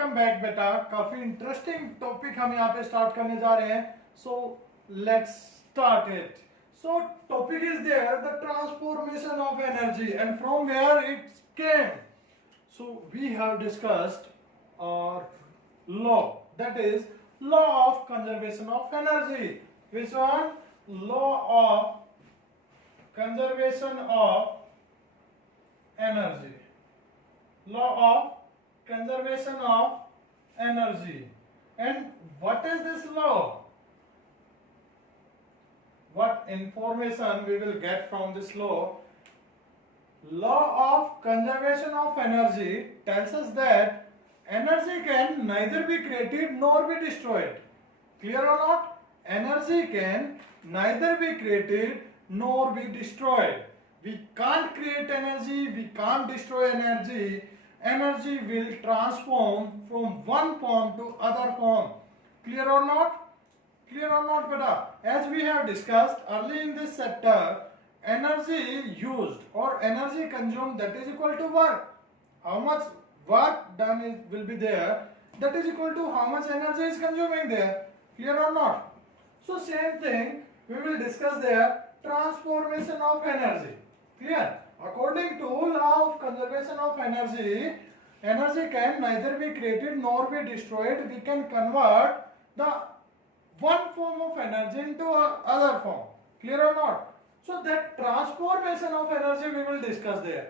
Welcome back बेटा। काफी interesting topic हम यहाँ पे स्टार्ट करने जा रहे हैं। So let's start it. So topic is there the transformation of energy and from where it came. So we have discussed our law, that is law of conservation of energy. Which one? Law of conservation of energy. Law of conservation of energy. And what is this law? What information we will get from this law? Law of conservation of energy tells us that energy can neither be created nor be destroyed. Clear or not? Energy can neither be created nor be destroyed. We can't create energy, we can't destroy energy. Energy will transform from one form to other form. Clear or not? Clear or not, beta? As we have discussed early in this chapter, energy used or energy consumed, that is equal to work. How much work done will be there, that is equal to how much energy is consuming there. Clear or not? So same thing we will discuss there, transformation of energy. Clear? According to law of conservation of energy, energy can neither be created nor be destroyed. We can convert the one form of energy into other form. Clear or not? So that transformation of energy we will discuss there.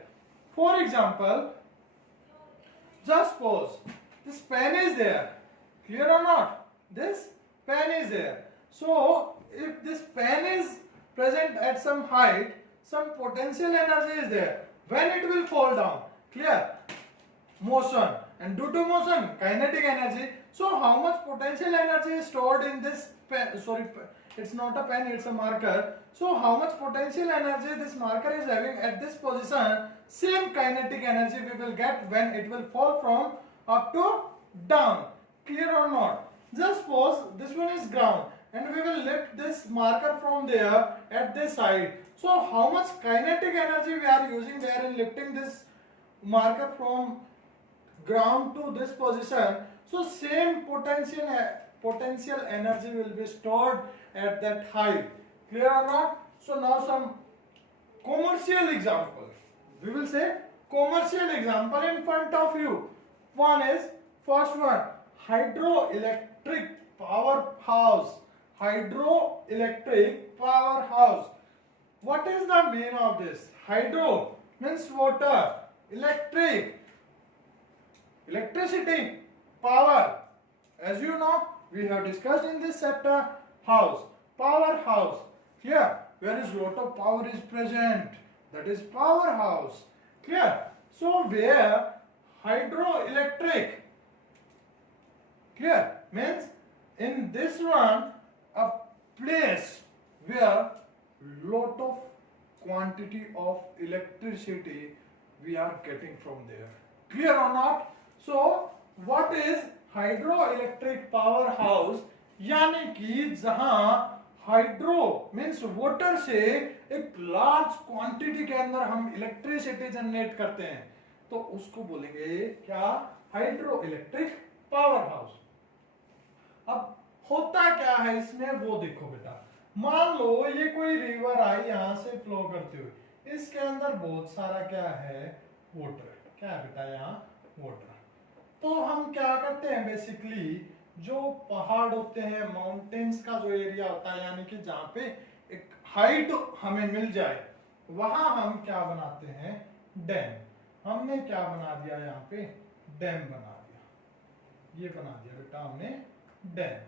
For example, just suppose this pen is there. Clear or not? This pen is there. So if this pen is present at some height, some potential energy is there. When it will fall down? Clear? Motion. And due to motion, kinetic energy. So how much potential energy is stored in this pen? Sorry, it's not a pen, it's a marker. So how much potential energy this marker is having at this position? Same kinetic energy we will get when it will fall from up to down. Clear or not? Just suppose this one is ground and we will lift this marker from there at this side. So how much kinetic energy we are using there in lifting this marker from ground to this position? So same potential energy will be stored at that height. Clear or not? So now some commercial example. We will say commercial example in front of you. One is first one, hydroelectric powerhouse. Hydroelectric powerhouse. What is the meaning of this? Hydro means water, electric, electricity, power. As you know, we have discussed in this chapter, house, powerhouse. Clear? Where is lot of power is present, that is powerhouse. Clear? So where hydroelectric, clear, means in this one a place where lot of quantity of electricity we are getting from there. Clear or not? So what is hydroelectric power house? यानी कि जहां hydro means water से एक large quantity के अंदर हम electricity generate करते हैं, तो उसको बोलेंगे क्या? Hydro electric power house. अब होता क्या है इसमें वो देखो बेटा. मान लो ये कोई रिवर आई यहां से फ्लो करते हुए, इसके अंदर बहुत सारा क्या है? वाटर. क्या है बेटा? यहाँ वाटर. तो हम क्या करते हैं बेसिकली, जो पहाड़ होते हैं, माउंटेन्स का जो एरिया होता है, यानी कि जहाँ पे एक हाइट हमें मिल जाए, वहां हम क्या बनाते हैं? डैम. हमने क्या बना दिया? यहाँ पे डैम बना दिया. ये बना दिया बेटा हमने डैम.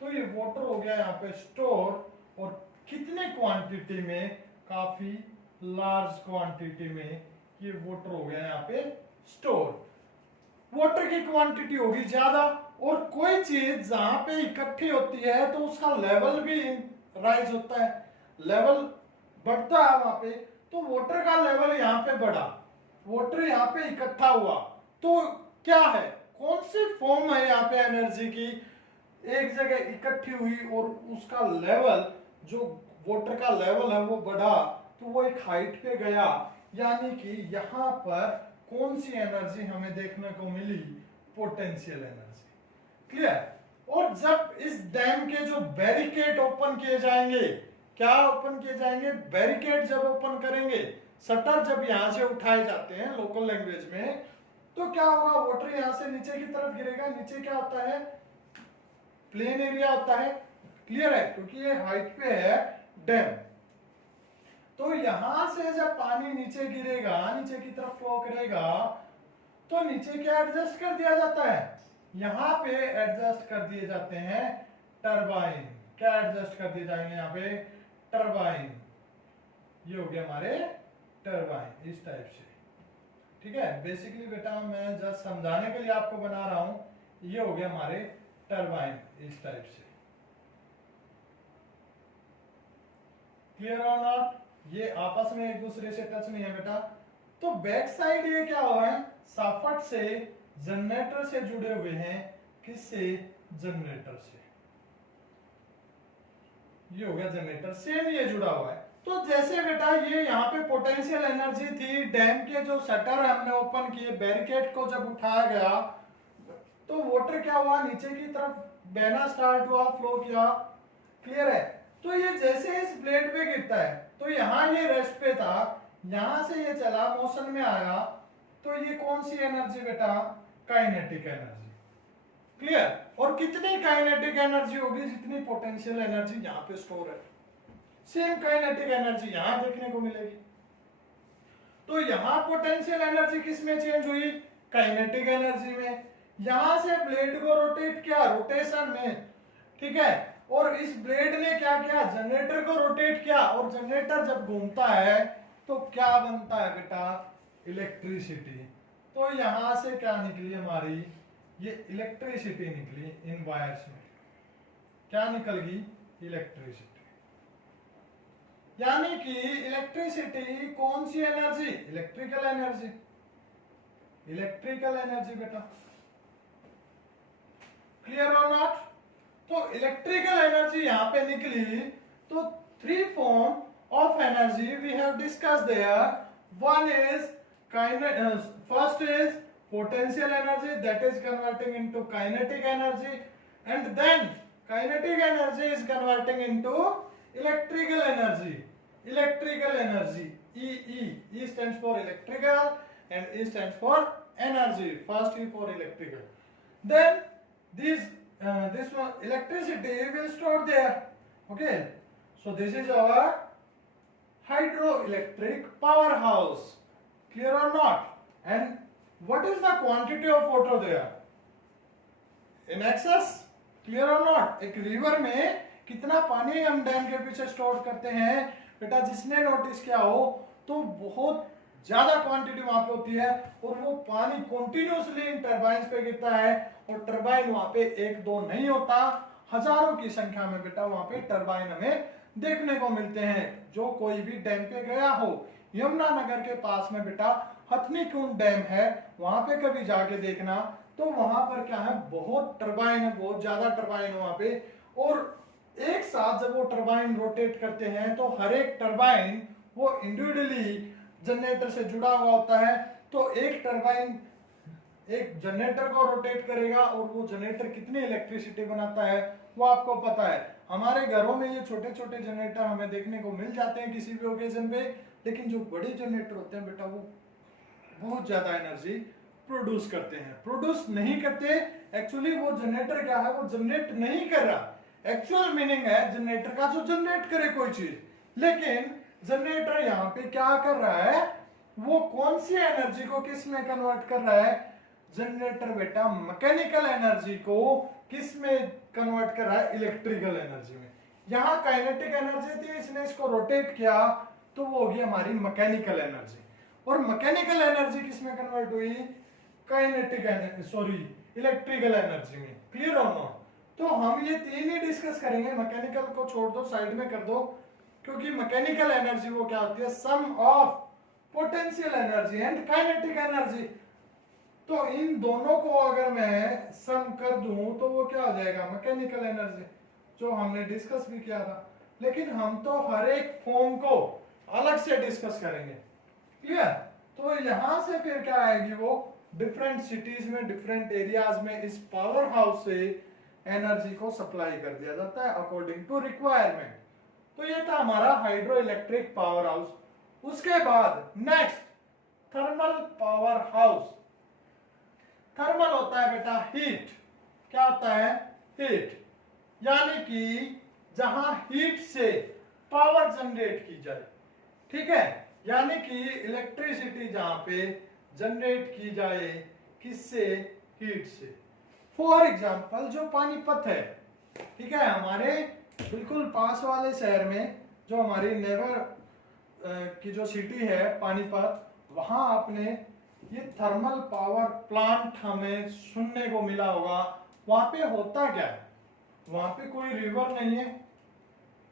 तो ये वाटर हो गया यहाँ पे स्टोर, और कितने क्वांटिटी में? काफी लार्ज क्वांटिटी में ये वाटर हो गया यहाँ पे स्टोर. वाटर की क्वांटिटी होगी ज्यादा, और कोई चीज जहां पे इकट्ठी होती है तो उसका लेवल भी राइज होता है, लेवल बढ़ता है वहां पे. तो वाटर का लेवल यहाँ पे बढ़ा, वाटर यहाँ पे इकट्ठा हुआ, तो क्या है? कौन सी फॉर्म है यहाँ पे एनर्जी की? एक जगह इकट्ठी हुई और उसका लेवल, जो वाटर का लेवल है वो बढ़ा, तो वो एक हाइट पे गया. यानी कि यहाँ पर कौन सी एनर्जी हमें देखने को मिली? Potential energy. क्लियर। और जब इस डैम के जो बैरिकेड ओपन किए जाएंगे, क्या ओपन किए जाएंगे, बैरिकेड जब ओपन करेंगे, शटर जब यहां से उठाए जाते हैं लोकल लैंग्वेज में, तो क्या होगा, वाटर यहां से नीचे की तरफ गिरेगा। नीचे क्या होता है, प्लेन एरिया होता है। क्लियर है, क्योंकि ये हाइट पे है डैम। तो यहां से जब पानी नीचे गिरेगा, नीचे की तरफ फ्लो करेगा, तो नीचे क्या एडजस्ट कर दिया जाता है, यहां पे एडजस्ट कर दिए जाते हैं टरबाइन। क्या एडजस्ट कर दिए जाएंगे यहाँ पे, टरबाइन। ये हो गया हमारे टरबाइन, इस टाइप से। ठीक है, बेसिकली बेटा मैं जस्ट समझाने के लिए आपको बना रहा हूं। ये हो गया हमारे टरबाइन, इस टाइप से। क्लियर और नॉट, ये आपस में एक दूसरे से टच नहीं है बेटा। तो बैक साइड ये क्या हुआ है, शाफ्ट से जनरेटर से जुड़े हुए हैं। किससे, जनरेटर से। ये हो गया जनरेटर, सेम ये जुड़ा हुआ है। तो जैसे बेटा ये यहाँ पे पोटेंशियल एनर्जी थी, डैम के जो शटर हमने ओपन किए, बैरिकेड को जब उठाया गया, तो वाटर क्या हुआ, नीचे की तरफ बहना स्टार्ट हुआ, फ्लो किया। क्लियर है। तो ये जैसे इस ब्लेड पे गिरता है, तो यहाँ ये रेस्ट पे था, यहां से ये चला, मोशन में आया, तो ये कौन सी एनर्जी बेटा, काइनेटिक एनर्जी। क्लियर। और कितनी काइनेटिक एनर्जी होगी, जितनी पोटेंशियल एनर्जी यहां पे स्टोर है, सेम काइनेटिक एनर्जी यहां देखने को मिलेगी। तो यहां पोटेंशियल एनर्जी किस में चेंज हुई, काइनेटिक एनर्जी में। यहां से ब्लेड को रोटेट किया, रोटेशन में। ठीक है। और इस ब्लेड ने क्या किया, जनरेटर को रोटेट किया, और जनरेटर जब घूमता है तो क्या बनता है बेटा, इलेक्ट्रिसिटी। तो यहां से क्या निकली हमारी, ये इलेक्ट्रिसिटी निकली इन वायर्स में। क्या निकल गई, इलेक्ट्रिसिटी। यानी कि इलेक्ट्रिसिटी कौन सी energy, electrical energy. Electrical energy बेटा। क्लियर और नॉट। तो इलेक्ट्रिकल एनर्जी यहां पे निकली। तो three form of energy we have discussed there. One is first is potential energy, that is converting into kinetic energy, and then kinetic energy is converting into electrical energy. Electrical energy, E stands for electrical and E stands for energy. First E for electrical. Then this one electricity will store there. Okay, so this is our hydroelectric powerhouse. Clear or not? And what is the quantity of water there? In excess. Clear or not? एक river में कितना पानी हम dam के पीछे store करते हैं बेटा, जिसने नोटिस किया हो, तो बहुत ज्यादा क्वांटिटी वहां पे होती है, और वो पानी कंटिन्यूअसली इन टरबाइन पे गिरता है, और टरबाइन वहां पे एक दो नहीं होता, हजारों की संख्या में बेटा वहां पे टरबाइन हमें देखने को मिलते हैं। जो कोई भी डैम पे गया हो, यमुनानगर के पास में बेटा हथनी कुंड डैम है, वहां पे कभी जाके देखना, तो वहां पर क्या है, बहुत टरबाइन है, बहुत ज्यादा टरबाइन है वहां पे। और एक साथ जब वो टरबाइन रोटेट करते हैं, तो हर एक टरबाइन वो इंडिविजुअली जनरेटर से जुड़ा हुआ होता है। तो एक टरबाइन एक जनरेटर को रोटेट करेगा, और वो जनरेटर कितनी इलेक्ट्रिसिटी बनाता है वो आपको पता है। हमारे घरों में ये छोटे छोटे जनरेटर हमें देखने को मिल जाते हैं किसी भी ओकेजन पे, लेकिन जो बड़े जनरेटर होते हैं बेटा, वो बहुत ज्यादा एनर्जी प्रोड्यूस करते हैं। प्रोड्यूस नहीं करते, एक्चुअली वो जनरेटर क्या है, वो जनरेट नहीं कर रहा। एक्चुअल मीनिंग है जनरेटर का जो जनरेट करे कोई चीज, लेकिन जनरेटर यहाँ पे क्या कर रहा है, वो कौन सी एनर्जी को किस में कन्वर्ट कर रहा है, जनरेटर बेटा मैकेनिकल एनर्जी को किस में कन्वर्ट कर रहा है, इलेक्ट्रिकल एनर्जी में। यहां काइनेटिक एनर्जी थी, इसने इसको रोटेट किया, तो वो होगी हमारी मैकेनिकल एनर्जी। और मैकेनिकल एनर्जी किस में कन्वर्ट हुई, kinetic energy, sorry electrical energy में। क्लियर और नॉट। तो हम ये तीन ही डिस्कस करेंगे, मैकेनिकल को छोड़ दो, साइड में कर दो, क्योंकि मैकेनिकल एनर्जी वो क्या होती है, sum of potential energy and kinetic energy. तो इन दोनों को अगर मैं सम कर दूं, तो वो क्या हो जाएगा, मैकेनिकल एनर्जी, जो हमने डिस्कस भी किया था। लेकिन हम तो हर एक फॉर्म को अलग से डिस्कस करेंगे। क्लियर। तो यहां से फिर क्या आएगी, वो डिफरेंट सिटीज में, डिफरेंट एरियाज में इस पावर हाउस से एनर्जी को सप्लाई कर दिया जाता है अकॉर्डिंग टू रिक्वायरमेंट। तो ये था हमारा हाइड्रो इलेक्ट्रिक पावर हाउस। उसके बाद next thermal power house. Thermal होता है बेटा हीट। क्या होता है? हीट, यानी कि जहां हीट से पावर जनरेट की जाए, ठीक है, यानी कि इलेक्ट्रिसिटी जहां पे जनरेट की जाए, किससे? हीट से। फॉर एग्जांपल जो पानीपत है, ठीक है, हमारे बिल्कुल पास वाले शहर में जो हमारी नेबर की जो सिटी है पानीपत, वहां आपने ये थर्मल पावर प्लांट हमें सुनने को मिला होगा। वहां पे होता क्या है? वहां पे कोई रिवर नहीं है,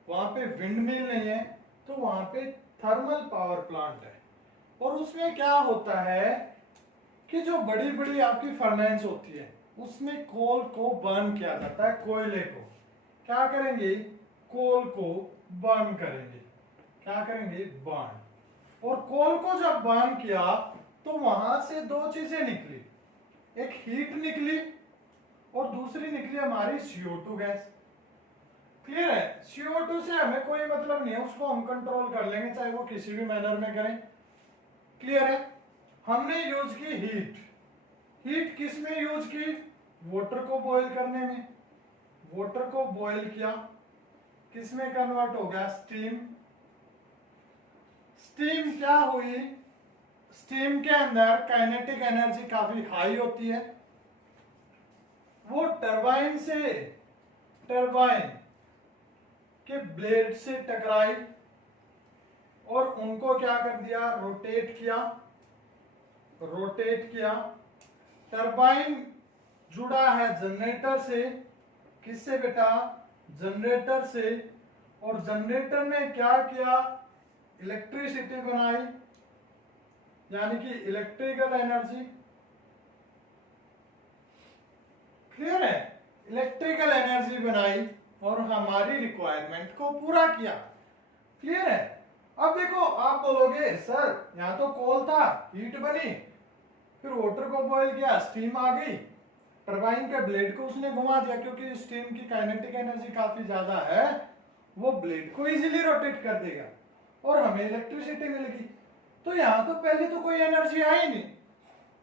वहां पे विंड मिल नहीं है, तो वहां पे थर्मल पावर प्लांट है। और उसमें क्या होता है कि जो बड़ी बड़ी आपकी फर्नेस होती है उसमें कोल को बर्न किया जाता है। कोयले को क्या करेंगे? कोल को बर्न करेंगे। क्या करेंगे? बर्न। और कोल को जब बर्न किया तो वहां से दो चीजें निकली, एक हीट निकली और दूसरी निकली हमारी CO2 गैस। क्लियर है? CO2 से हमें कोई मतलब नहीं है, उसको हम कंट्रोल कर लेंगे चाहे वो किसी भी मैनर में करें। क्लियर है? हमने यूज की हीट। हीट किस में यूज की? वाटर को बॉईल करने में। वाटर को बॉईल किया, किस में कन्वर्ट हो गया? स्टीम। स्टीम क्या हुई? स्टीम के अंदर काइनेटिक एनर्जी काफी हाई होती है। वो टरबाइन से, टरबाइन के ब्लेड से टकराई और उनको क्या कर दिया? रोटेट किया। रोटेट किया। टरबाइन जुड़ा है जनरेटर से। किससे बेटा? जनरेटर से। और जनरेटर ने क्या किया? इलेक्ट्रिसिटी बनाई, यानी कि इलेक्ट्रिकल एनर्जी। क्लियर है? इलेक्ट्रिकल एनर्जी बनाई और हमारी रिक्वायरमेंट को पूरा किया। क्लियर है? अब देखो, आप बोलोगे सर यहां तो कोल था, हीट बनी, फिर वाटर को बॉईल किया, स्टीम आ गई, टरबाइन के ब्लेड को उसने घुमा दिया, क्योंकि स्टीम की काइनेटिक एनर्जी काफी ज्यादा है, वो ब्लेड को इजीली रोटेट कर देगा और हमें इलेक्ट्रिसिटी मिलेगी। तो यहां तो पहले तो कोई एनर्जी आई नहीं,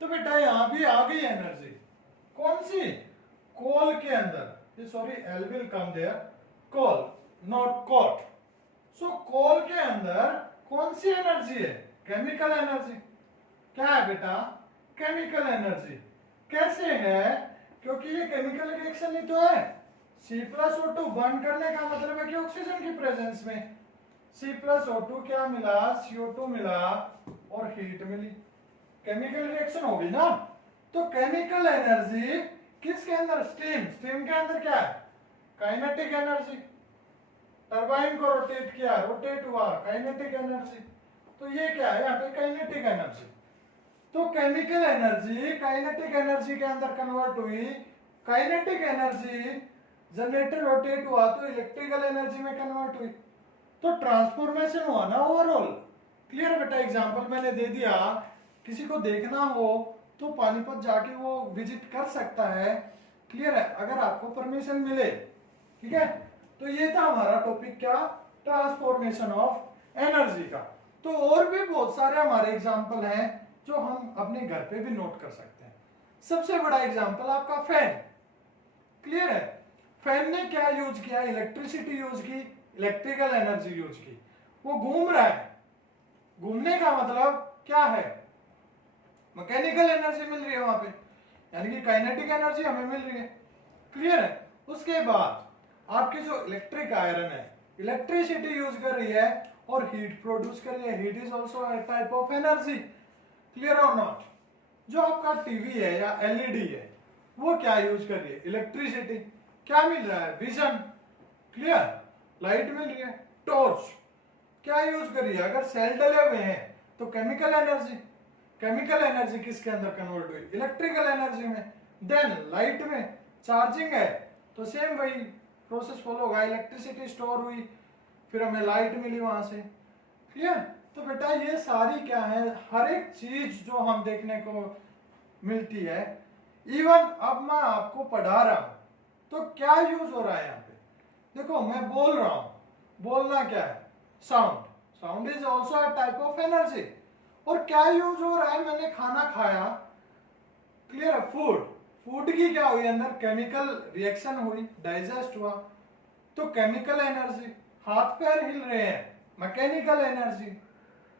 तो बेटा यहां भी आ गई एनर्जी। कौन सी? कोल के अंदर, sorry I'll will come there, coal not cot. So coal के अंदर कौन सी एनर्जी है? Chemical energy. क्या है बेटा? Chemical energy. कैसे है? क्योंकि ये केमिकल रिएक्शन ही तो है। C+O2 बर्न करने का मतलब है कि ऑक्सीजन की प्रेजेंस में C+O2 क्या मिला? CO2 मिला और हीट मिली। केमिकल रिएक्शन होगी ना। तो केमिकल एनर्जी किसके अंदर? स्टीम। स्टीम के अंदर क्या है? Kinetic energy. टरबाइन को रोटेट किया, रोटेट हुआ, काइनेटिक एनर्जी। तो ये क्या है? यहाँ पे काइनेटिक एनर्जी। तो केमिकल एनर्जी काइनेटिक एनर्जी के अंदर कन्वर्ट हुई। काइनेटिक एनर्जी जनरेटर रोटेट हुआ तो इलेक्ट्रिकल एनर्जी में कन्वर्ट हुई। तो ट्रांसफॉर्मेशन हुआ ना ओवरऑल। क्लियर बेटा? एग्जांपल मैंने दे दिया, किसी को देखना हो तो पानीपत जाके वो विजिट कर सकता है। क्लियर है? अगर आपको परमिशन मिले। ठीक है? तो ये था हमारा टॉपिक, क्या? ट्रांसफॉर्मेशन ऑफ एनर्जी का। तो और भी बहुत सारे हमारे एग्जाम्पल हैं जो हम अपने घर पे भी नोट कर सकते हैं। सबसे बड़ा एग्जाम्पल आपका फैन। क्लियर है? फैन ने क्या यूज किया? इलेक्ट्रिसिटी यूज की, इलेक्ट्रिकल एनर्जी यूज की। वो घूम रहा है। घूमने का मतलब क्या है? मैकेनिकल एनर्जी मिल रही है वहां पे, यानी कि काइनेटिक एनर्जी हमें मिल रही है। क्लियर है? उसके बाद आपकी जो इलेक्ट्रिक आयरन है, इलेक्ट्रिसिटी यूज कर रही है और हीट प्रोड्यूस कर रही है। Heat is also a type of energy. Clear और नॉट? जो आपका टीवी है या एलईडी है, वो क्या यूज कर रही है? इलेक्ट्रिसिटी। क्या मिल रहा है? विजन। क्लियर? लाइट मिल रही है। टॉर्च क्या यूज कर रही है? अगर सेल डले हुए हैं तो केमिकल एनर्जी। केमिकल एनर्जी किसके अंदर कन्वर्ट हुई? इलेक्ट्रिकल एनर्जी में। देन लाइट में चार्जिंग है तो सेम वही प्रोसेस फॉलो होगा, इलेक्ट्रिसिटी स्टोर हुई, फिर हमें लाइट मिली वहां से। क्लियर? तो बेटा ये सारी क्या है? हर एक चीज जो हम देखने को मिलती है। इवन अब मैं आपको पढ़ा रहा हूं तो क्या यूज हो रहा है यहाँ पे, देखो मैं बोल रहा हूं, बोलना क्या है, sound, sound is also a type of energy. और क्या यूज हो रहा है, मैंने खाना खाया, क्लियर है, फूड, फूड की क्या हुई, अंदर केमिकल रिएक्शन हुई, डाइजेस्ट हुआ, तो केमिकल एनर्जी, हाथ पैर हिल रहे हैं, mechanical energy,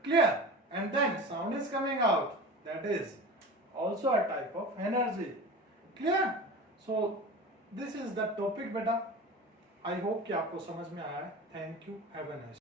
clear, and then sound is coming out, that is also a type of energy, clear. So this is the topic बेटा, आई होप कि आपको समझ में आया है। Thank you, have a nice